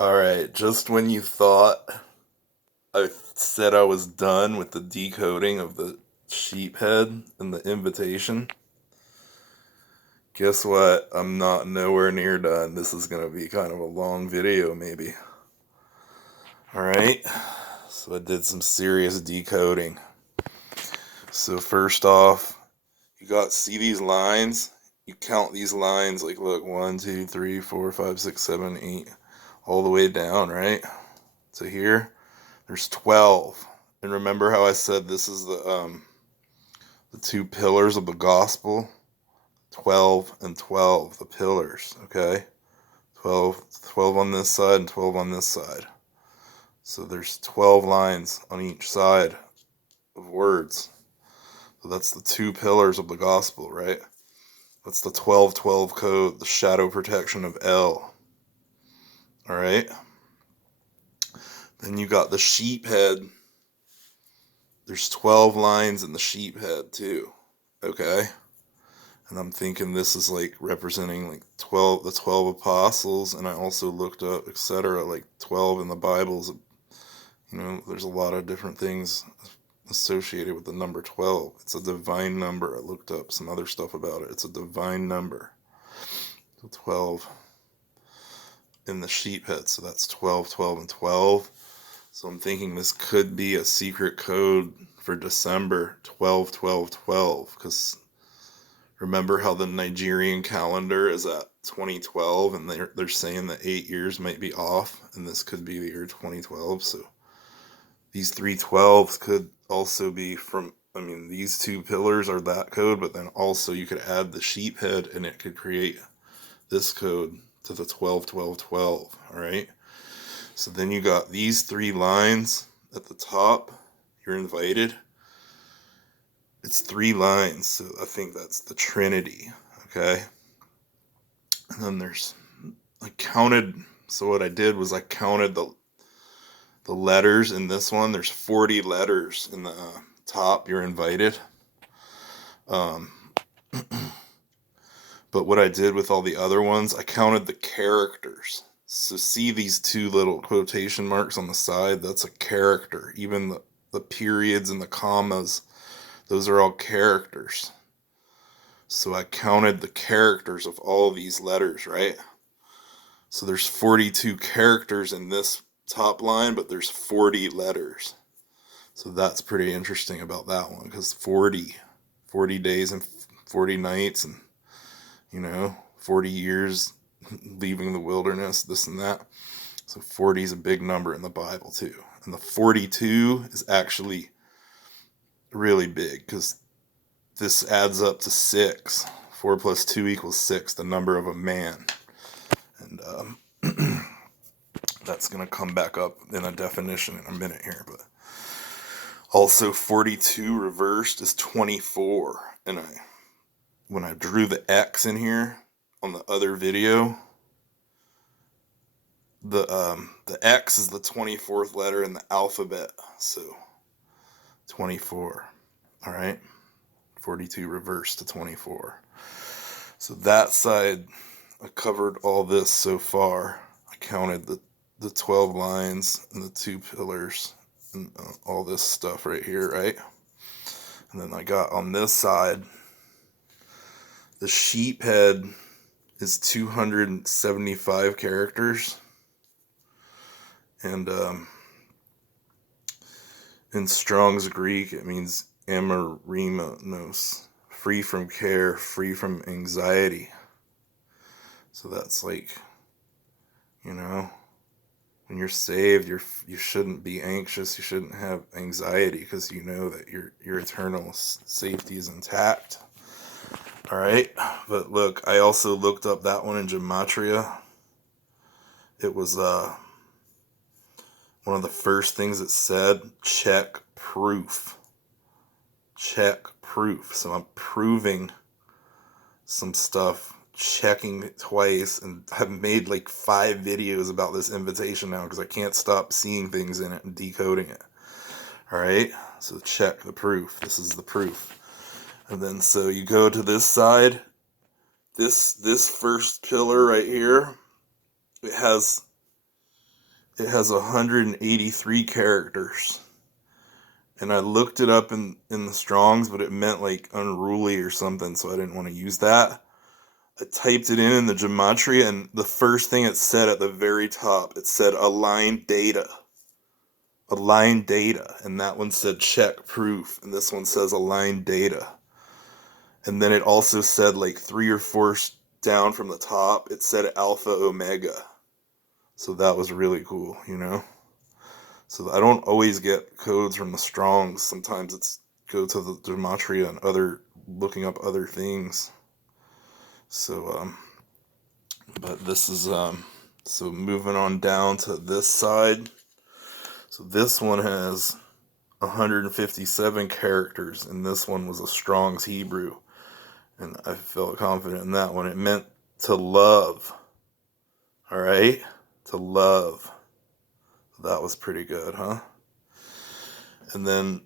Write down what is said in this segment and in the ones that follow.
Alright, just when you thought I said I was done with the decoding of the sheep head and the invitation, guess what? I'm not nowhere near done. This is going to be kind of a long video, maybe. Alright, so I did some serious decoding. So, first off, see these lines? You count these lines like, look, 1, 2, 3, 4, 5, 6, 7, 8, all the way down, right? To here. There's 12. And remember how I said this is the two pillars of the gospel? 12 and 12, the pillars, okay? 12 on this side and 12 on this side. So there's 12 lines on each side of words. So that's the two pillars of the gospel, right? That's the 12-12 code, the shadow protection of El. All right? Then you got the sheep head. There's 12 lines in the sheep head too. Okay? And I'm thinking this is like representing like the 12 apostles, and I also looked up, etc., like 12 in the Bibles. There's a lot of different things associated with the number 12. It's a divine number. I looked up some other stuff about it. It's a divine number. So 12 in the sheep head. So that's 12, 12, and 12. So I'm thinking this could be a secret code for December 12, 12, 12. Because remember how the Nigerian calendar is at 2012, and they're saying that 8 years might be off, and this could be the year 2012. So these 312s could also be these two pillars are that code, but then also you could add the sheep head and it could create this code to the 12, 12, 12. All right. So then you got these three lines at the top. You're invited. It's 3 lines. So I think that's the Trinity. Okay. And then so what I did was I counted the letters in this one. There's 40 letters in the top. You're invited. Um, but what I did with all the other ones, I counted the characters. So see these two little quotation marks on the side? That's a character. Even the periods and the commas, those are all characters. So I counted the characters of all of these letters, right? So there's 42 characters in this top line, but there's 40 letters. So that's pretty interesting about that one, because 40 days and 40 nights and, 40 years leaving the wilderness, this and that. So 40 is a big number in the Bible too. And the 42 is actually really big because this adds up to 6. 4 plus 2 equals 6, the number of a man. And that's going to come back up in a definition in a minute here. But also 42 reversed is 24. And when I drew the X in here on the other video, the X is the 24th letter in the alphabet. So 24. All right. 42 reversed to 24. So that side, I covered all this so far. I counted the 12 lines and the 2 pillars and all this stuff right here, right? And then I got on this side, the sheep head is 275 characters. And in Strong's Greek, it means amarimos, free from care, free from anxiety. So that's like, when you're saved, you shouldn't be anxious. You shouldn't have anxiety because you know that your eternal safety is intact. All right, but look, I also looked up that one in gematria. It was one of the first things it said, check proof. Check proof. So I'm proving some stuff, checking it twice, and I've made like 5 videos about this invitation now because I can't stop seeing things in it and decoding it. All right, so check the proof. This is the proof. And then so you go to this side. This first pillar right here, it has it has 183 characters. And I looked it up in the Strongs, but it meant like unruly or something, so I didn't want to use that. I typed it in the gematria, and the first thing it said at the very top, it said align data. Align data. And that one said check proof, and this one says align data. And then it also said like 3 or 4 down from the top, it said alpha omega. So that was really cool, you know? So I don't always get codes from the Strongs. Sometimes it's go to the gematria and looking up other things. So, but this is, so moving on down to this side. So this one has 157 characters, and this one was a Strong's Hebrew. And I felt confident in that one. It meant to love. All right? To love. That was pretty good, huh? And then,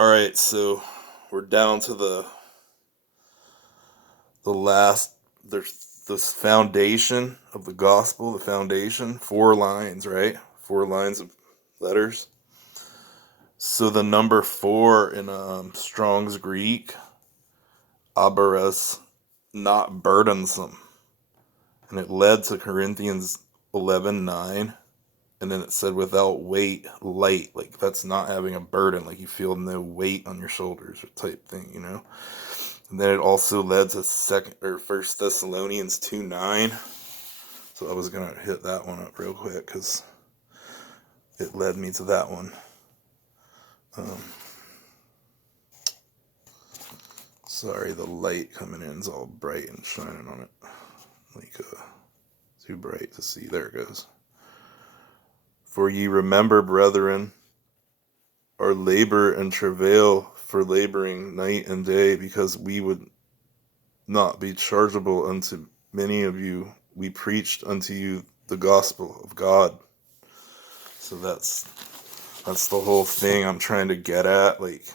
all right, so we're down to the last, there's this foundation of the gospel, the foundation, 4 lines, right? 4 lines of letters. So the number 4 in Strong's Greek, abaros, not burdensome. And it led to Corinthians 11:9. And then it said without weight, light. Like that's not having a burden. Like you feel no weight on your shoulders or type thing, you know? And then it also led to First Thessalonians 2:9. So I was gonna hit that one up real quick because it led me to that one. Sorry, the light coming in is all bright and shining on it. Like too bright to see. There it goes. For ye remember, brethren, our labor and travail for laboring night and day, because we would not be chargeable unto many of you. We preached unto you the gospel of God. So that's the whole thing I'm trying to get at. Like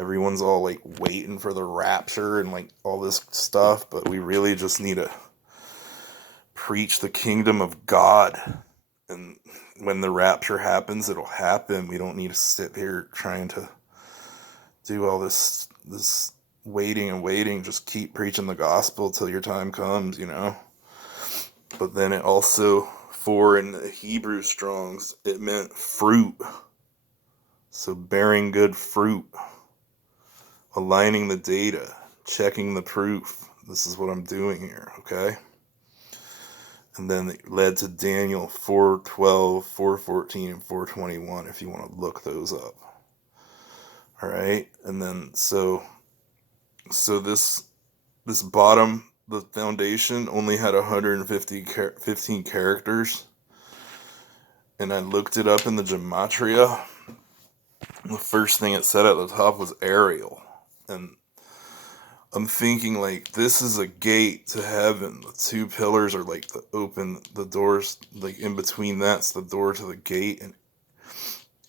everyone's all like waiting for the rapture and like all this stuff, but we really just need to preach the kingdom of God. And when the rapture happens, it'll happen. We don't need to sit here trying to do all this waiting and waiting. Just keep preaching the gospel till your time comes, you know. But then it also, 4 in the Hebrew Strongs, it meant fruit. So bearing good fruit, aligning the data, checking the proof. This is what I'm doing here, okay? And then it led to Daniel 4:12, 4:14, and 4:21 if you want to look those up. All right? And then so this bottom, the foundation only had 115 characters. And I looked it up in the gematria. The first thing it said at the top was Ariel. And I'm thinking like this is a gate to heaven. The 2 pillars are like the doors, like in between that's the door to the gate. And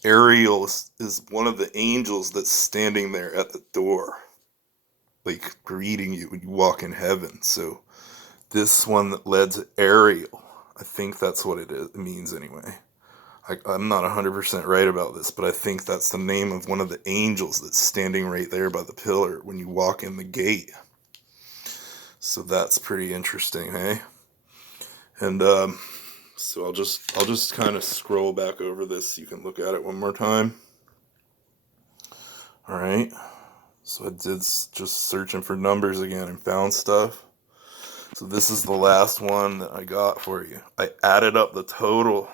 Ariel is one of the angels that's standing there at the door, like greeting you when you walk in heaven. So this one that led to Ariel, I think that's what it means anyway. I'm not 100% right about this, but I think that's the name of one of the angels that's standing right there by the pillar when you walk in the gate. So that's pretty interesting, hey? And so I'll just kind of scroll back over this so you can look at it one more time. All right. So I did just searching for numbers again and found stuff. So this is the last one that I got for you. I added up the total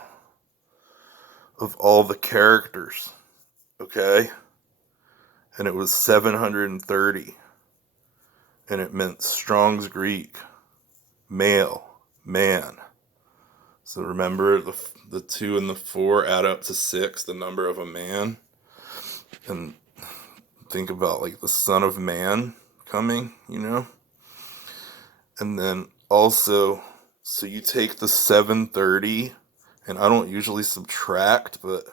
of all the characters, okay? And it was 730. And it meant Strong's Greek, male, man. So remember the 2 and the 4 add up to 6, the number of a man. And think about like the Son of Man coming, you know? And then also, so you take the 730, and I don't usually subtract, but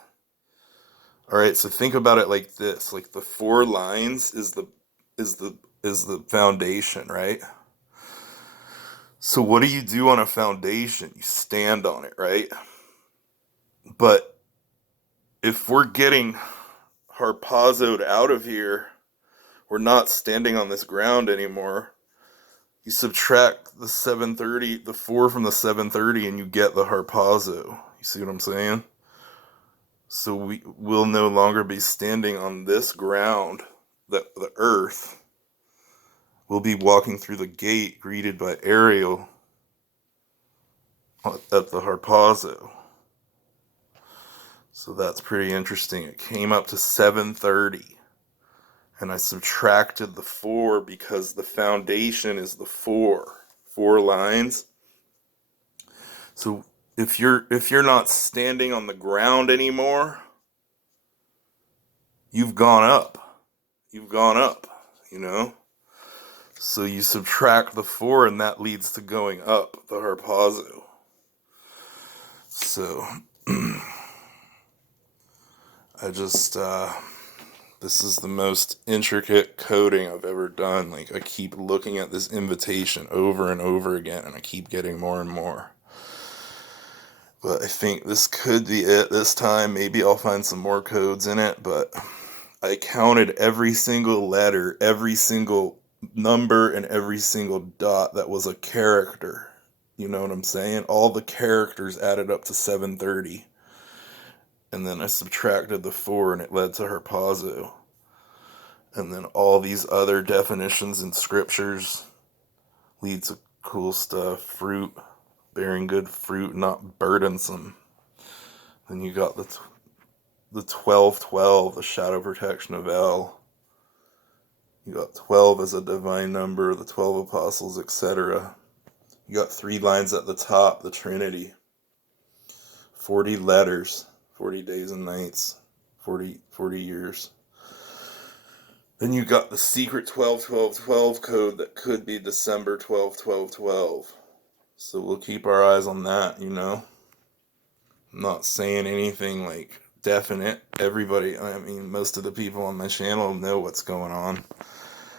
all right, so think about it like this. Like the 4 lines is the foundation, right? So what do you do on a foundation? You stand on it, right? But if we're getting harpazoed out of here, we're not standing on this ground anymore. You subtract the 730, the 4 from the 730, and you get the harpazo. You see what I'm saying? So we will no longer be standing on this ground, the earth. We'll be walking through the gate, greeted by Ariel at the harpazo. So that's pretty interesting. It came up to 730. And I subtracted the 4 because the foundation is the 4 lines. So if you're not standing on the ground anymore, you've gone up. You've gone up, you know? So you subtract the 4 and that leads to going up the harpazo. So I just this is the most intricate coding I've ever done. Like, I keep looking at this invitation over and over again, and I keep getting more and more. But I think this could be it this time. Maybe I'll find some more codes in it, but I counted every single letter, every single number, and every single dot that was a character. You know what I'm saying? All the characters added up to 730. And then I subtracted the 4, and it led to harpazo. And then all these other definitions in scriptures lead to cool stuff. Fruit, bearing good fruit, not burdensome. Then you got the 1212, the shadow protection of El. You got 12 as a divine number, the 12 apostles, etc. You got 3 lines at the top, the Trinity. 40 letters, 40 days and nights, 40 years. Then you got the secret 12-12-12 code that could be December 12-12-12. So we'll keep our eyes on that, you know. I'm not saying anything like definite. Everybody, I mean, most of the people on my channel know what's going on.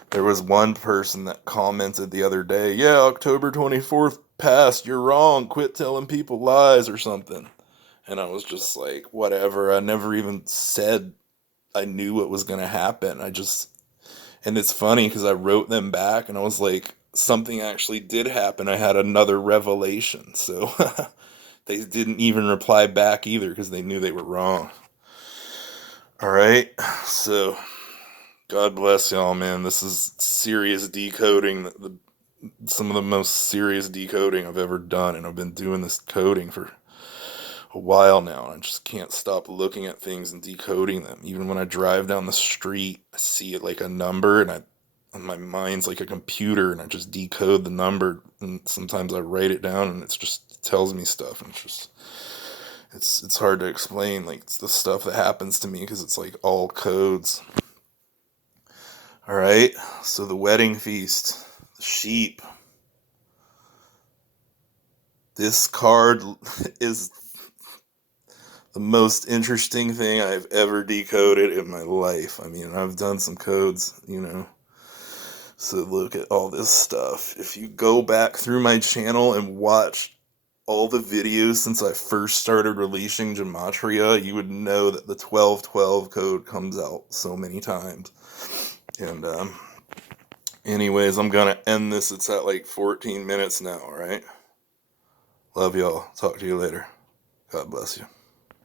There was one person that commented the other day, yeah, October 24th passed, you're wrong, quit telling people lies or something. And I was just like, whatever. I never even said I knew what was going to happen. And it's funny because I wrote them back and I was like, something actually did happen. I had another revelation. So they didn't even reply back either because they knew they were wrong. All right. So God bless y'all, man. This is serious decoding, some of the most serious decoding I've ever done. And I've been doing this coding for a while now, and I just can't stop looking at things and decoding them. Even when I drive down the street, I see it like a number, and my mind's like a computer, and I just decode the number. And sometimes I write it down, and it tells me stuff, and it's hard to explain, like, it's the stuff that happens to me because it's like all codes. All right, so the wedding feast, the sheep. This card is the most interesting thing I've ever decoded in my life. I mean, I've done some codes, you know. So look at all this stuff. If you go back through my channel and watch all the videos since I first started releasing Gematria, you would know that the 1212 code comes out so many times. And anyways, I'm gonna end this. It's at like 14 minutes now, alright? Love y'all. Talk to you later. God bless you.